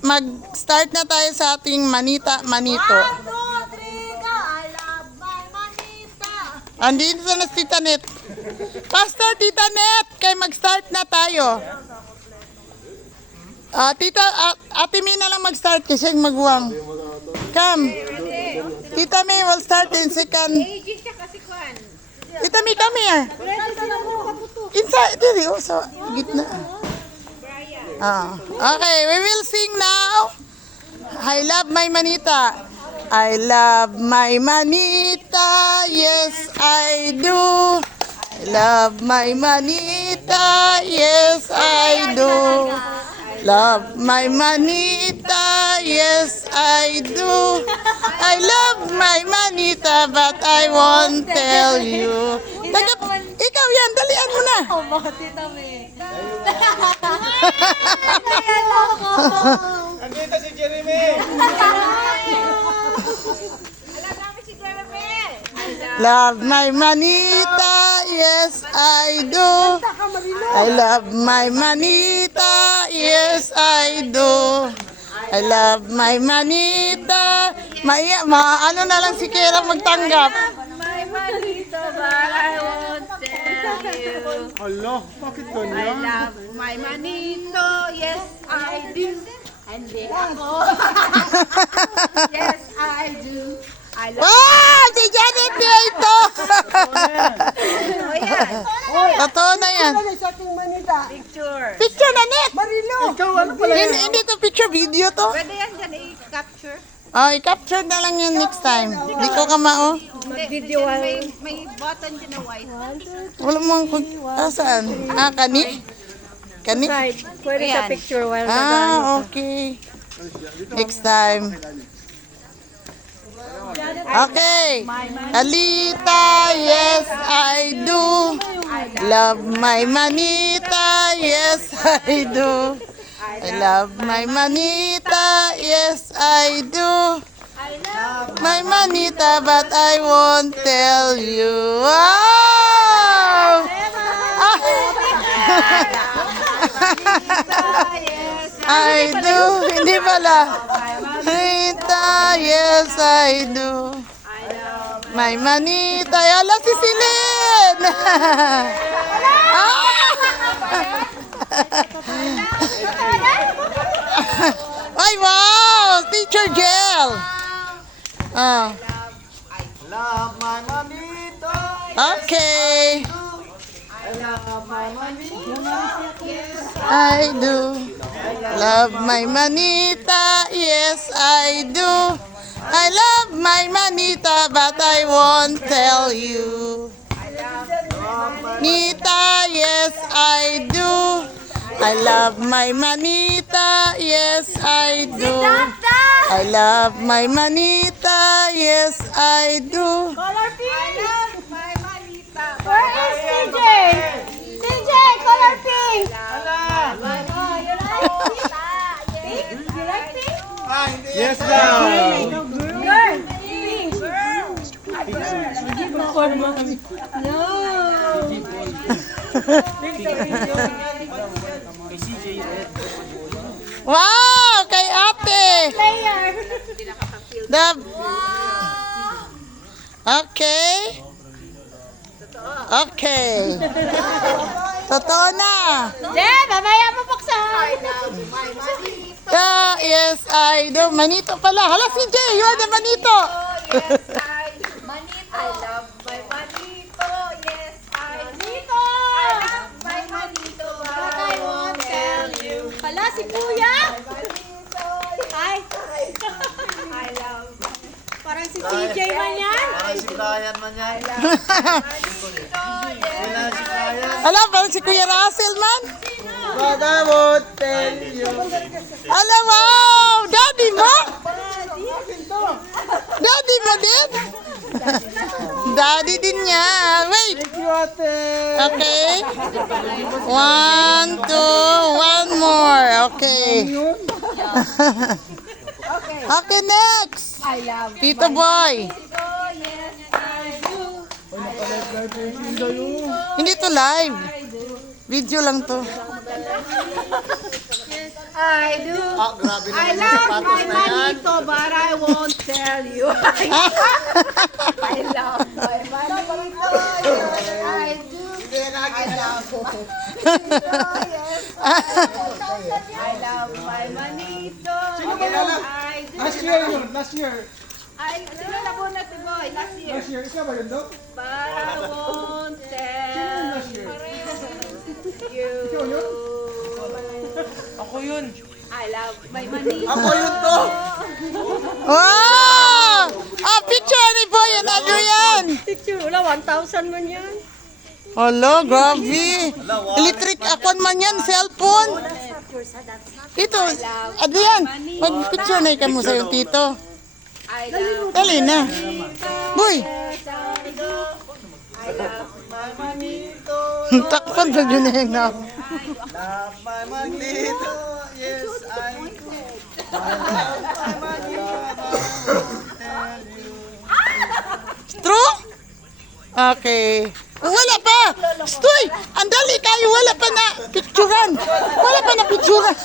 mag-start na tayo sa ating manito. Andito na si Tita Net. Pastor Tita Net, kay mag-start na tayo. Ate May na lang mag-start kasi magwang. Come. Tita May will start in second. Tita May, come here. Inside, dili, sa gitna. Okay, we will sing now. I love my manita. I love my manita. Yes, I do. I love my manita. Yes, I do. Love my manita. Yes, I do. I love my manita, but I won't tell you. Ikaw yan, dalian mo na. Andito si Jeremy. Love my manita, yes I do. I love my manita, yes I do. I love my manita. Ano na lang si Kera magtanggap. My manito, but I won't tell you. Hala, bakit I ganyan? love my manito, yes I do. Hindi ako. Yes I do. I love Wow! Si Janet niya ito! Oh, yan. Totoo na yan. Picture. Picture na net! Ikaw, ano pala yun? Hindi to picture, video to. Pwede yan dyan i-capture. I-capture na lang yun next time. Hindi ko kamao. Video may button dyan na white. Wala mong saan? Kani? Kani? Pwede sa picture while Okay. Next time. Okay. Alita, yes, I do. Love my manita, yes, I do. I love my manita, yes, I do. My manita, but I won't tell you. Wow! I do. Hindi pala. Manita, yes, I do. My manita. Yala si Silin. Ay, wow! Teacher Jel. Love my manito. Okay. I love my manito. I do. Love my manita. Yes, I do. I love my manita, but I won't tell you. Manita, yes, I do. I love my manita. Yes, I do. I love my manita. Yes, I do. Color pink. I love my manita. Where is CJ? CJ, color pink. You like pink? Yes, daw. Girl, pink. Wow, kay ate. Player. Okay. Okay. Totoo na. Jen, mamaya mo buksan. Yes, I do. Manito pala. Hala si Jay, you are the manito. Yes, I love my manito. Yes, Dito. I love my manito. But I won't tell you. Hala, si Kuya. Manito, Ay, I love parang si CJ man yan. Parang si Brian man yan. manito. Yes, Wala si Brian. Alam, parang si Kuya Russell man. But I won't tell you. Alam, wow! Daddy mo? Daddy mo din? Daddy din niya. Wait. Thank you, ate. Okay. 1, 2, one more. Okay. Okay, next. I love Tito Boy. yes, I do. Hindi to live. Video lang to. I do. Ah, grabe I naman yung love sapatos my na yan. manito, but I won't tell you. I love my manito. Yes, I do. I love yes, I love my manito. I do. Last year yun, last year. Ay, sino na po na Tiboy? Last year. Last year, ikaw ba yun, Dok? But I won't tell Last year. you. Ikaw yun? Ako yun. I love my manito. Ako yun to! Wow! Ah, picture ni Boy and Adrian. Picture, wala, 1,000 man yan. Hello, grabe. Electric akon man yan, cellphone. Tito, Adrian, mag-picture na ikaw mo sa iyong tito. I love Dali na. Boy, yes, I do. I love my manito. takpan sa yun na yung now. Love my manito, yes I do. I love my manito, tell you. True? Okay. Wala pa. Stoy, ang dali kayo. Wala pa na picturean. Wala pa na picturean.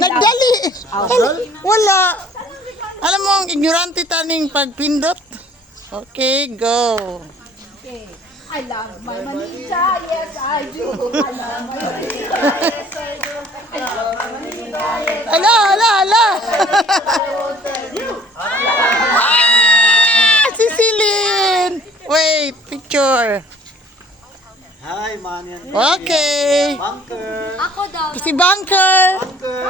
Nagdali. Wala. Alam mo, ang ignorante taning pagpindot. Okay, go. Okay. I love my manita, yes I do. I love my manita, yes I do. I love my manita, yes Ala, ala, ala. Si Celine. Wait, picture. Hi, man yan. Okay. Bunker. Si Bunker. Bunker.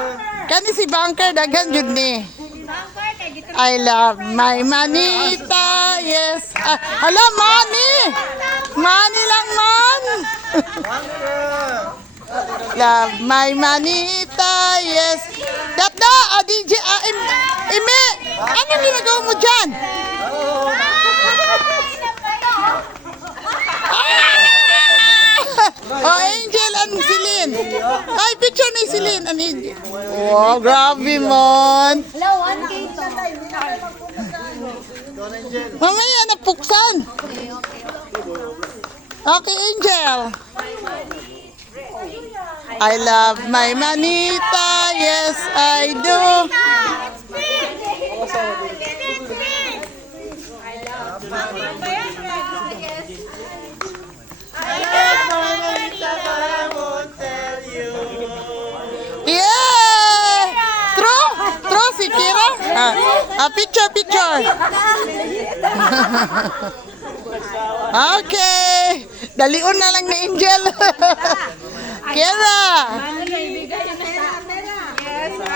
Kani si Bunker, dagan yun ni. I love my manita, yes. Ah, hala, money. Money lang, man. Bunker. Love my manita, yes. Dapda, DJ, Ime, anong ginagawa mo dyan? Oh, Angel and Celine. Ay, picture ni Celine and Angel. Wow, grabe mon. Hello, 1K to. Mamaya napuksan. Okay, Angel. I love my manita, yes I do. Yeah! True? True si Kira? Picture, picture. Okay. Dalion na lang ni Angel. Kira.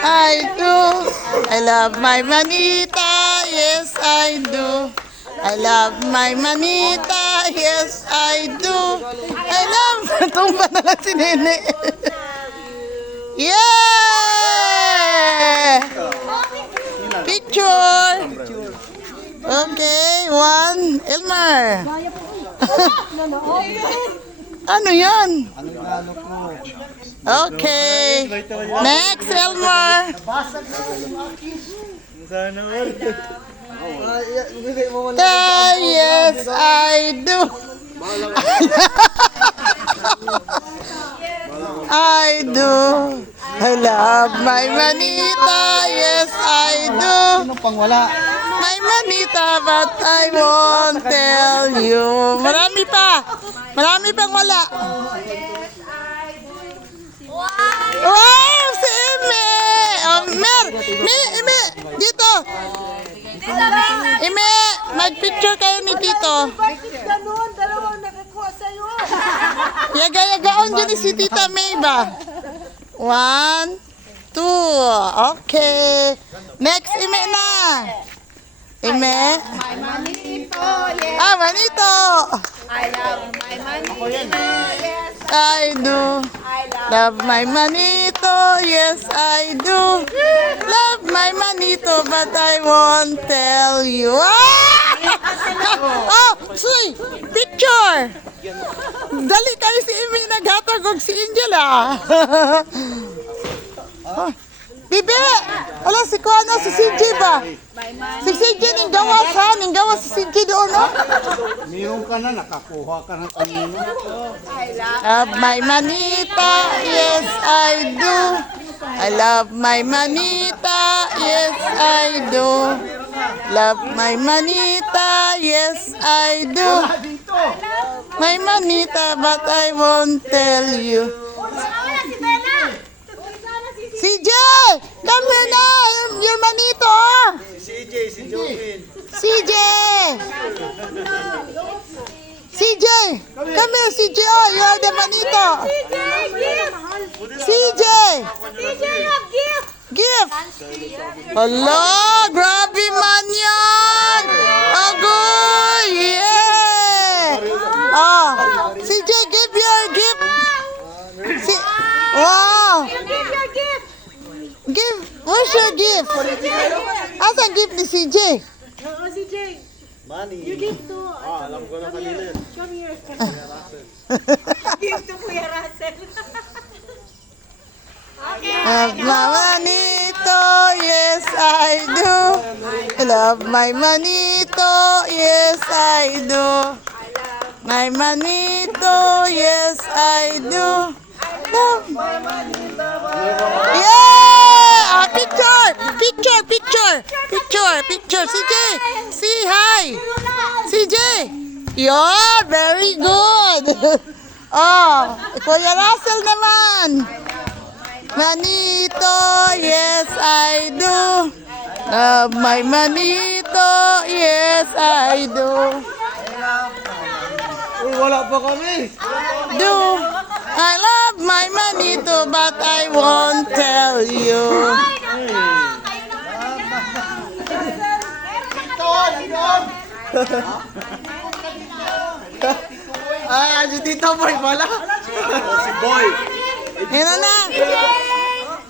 I do. I love my manita. Yes, I do. I love my manita. Yes, I do. I love. Tumba na lang si Nene. Yeah! Picture. Okay, one. Elmer. Ano yan? Okay. Next, Elmer. Sana all. Bigay mo man. Yes, I do. I do. I love my manita. Yes, I do. Anong pangwala? My manita, but I won't tell you. Marami pa. Marami pang wala. Wow, si Ime. Ime, dito. Ime, mag-picture kayo ni Tito. Ganun, dalawang nakakuha sa'yo. Yaga-yagaon dyan si Tita May ba? 1, 2. Okay. Next, Ime na. Ime. My manito, yes. Manito. I love my manito, yes. I do. I love Love my manito. Yes, I do. Love my manito, but I won't tell you. Oh, Suy, picture. Dali kayo si Imi naghatag og si Angel ah. Oh, Bibi, Ala, si Kuana, si CJ ba? Si CJ ning gawas ha, ning gawas si CJ doon, no? Meron ka na, nakakuha ka na kanina. Love my manita, yes I do. I love my manita, yes I do. Love my manita, yes I do. My manita, but I won't tell you. CJ, come here na, your manito. CJ, si Jokin. CJ. CJ, come here, CJ. Oh, you're the manito. CJ. Gift. Hala, grabe man yan. Agoy, yeah. Oh, CJ, give your gift. Wow. Give, where's your gift? Asan gift ni CJ? Money. You give to... alam ko na kanina. Love my manito, yes I do. I love my manito, yes I do. My manito, yes I do. Love my manito. Yeah! Picture! Picture! Picture! Picture! Picture! CJ! Say hi! CJ! Yeah! Very good! Oh! Kuya Russell naman! Manito, yes I do. Love my manito, yes I do. Uy, wala pa kami. Do. I love my manito, but I won't tell you. Ay, si Tito Boy pala. Si Boy. Yan na.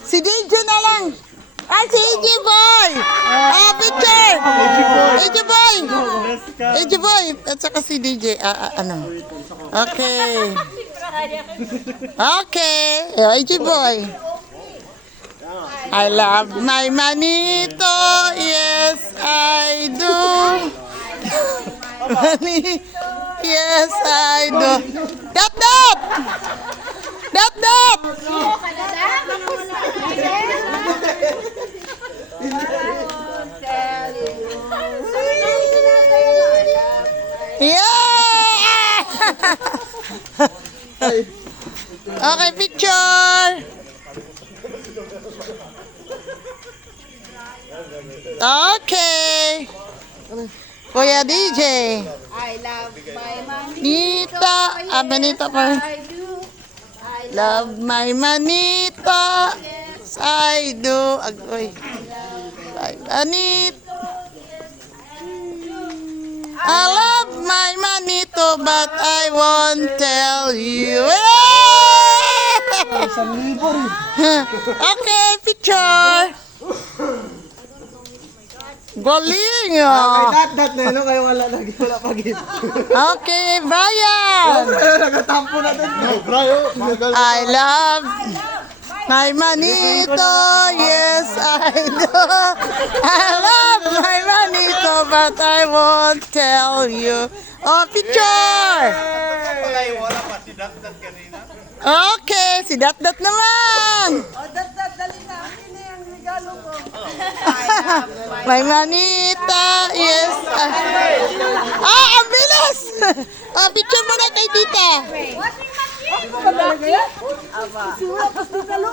Si DJ na lang. Ah, si AJ Boy. Ah, picture. AJ Boy. AJ Boy. At saka si DJ. Ano? Okay. Okay. AJ Boy. I love my manito. Yes, I do. Yes, I do. Dot. Yeah! Okay, picture. Okay. Kuya DJ. I love my Nita. Manita pa. Love my manita. Yes, I do. Agoy. Manit. I love my manito, but I won't tell you. Okay, picture. Galing Kay ah. dat na yun, kayo wala pa gift. Okay, Brian. Nagatampo na din. Brayo. I love my manito, yes I do. I love my manito, but I won't tell you. Oh, picture! Okay, si Dat naman. My manita, yes. Ang bilis! Picture mo na kay tita.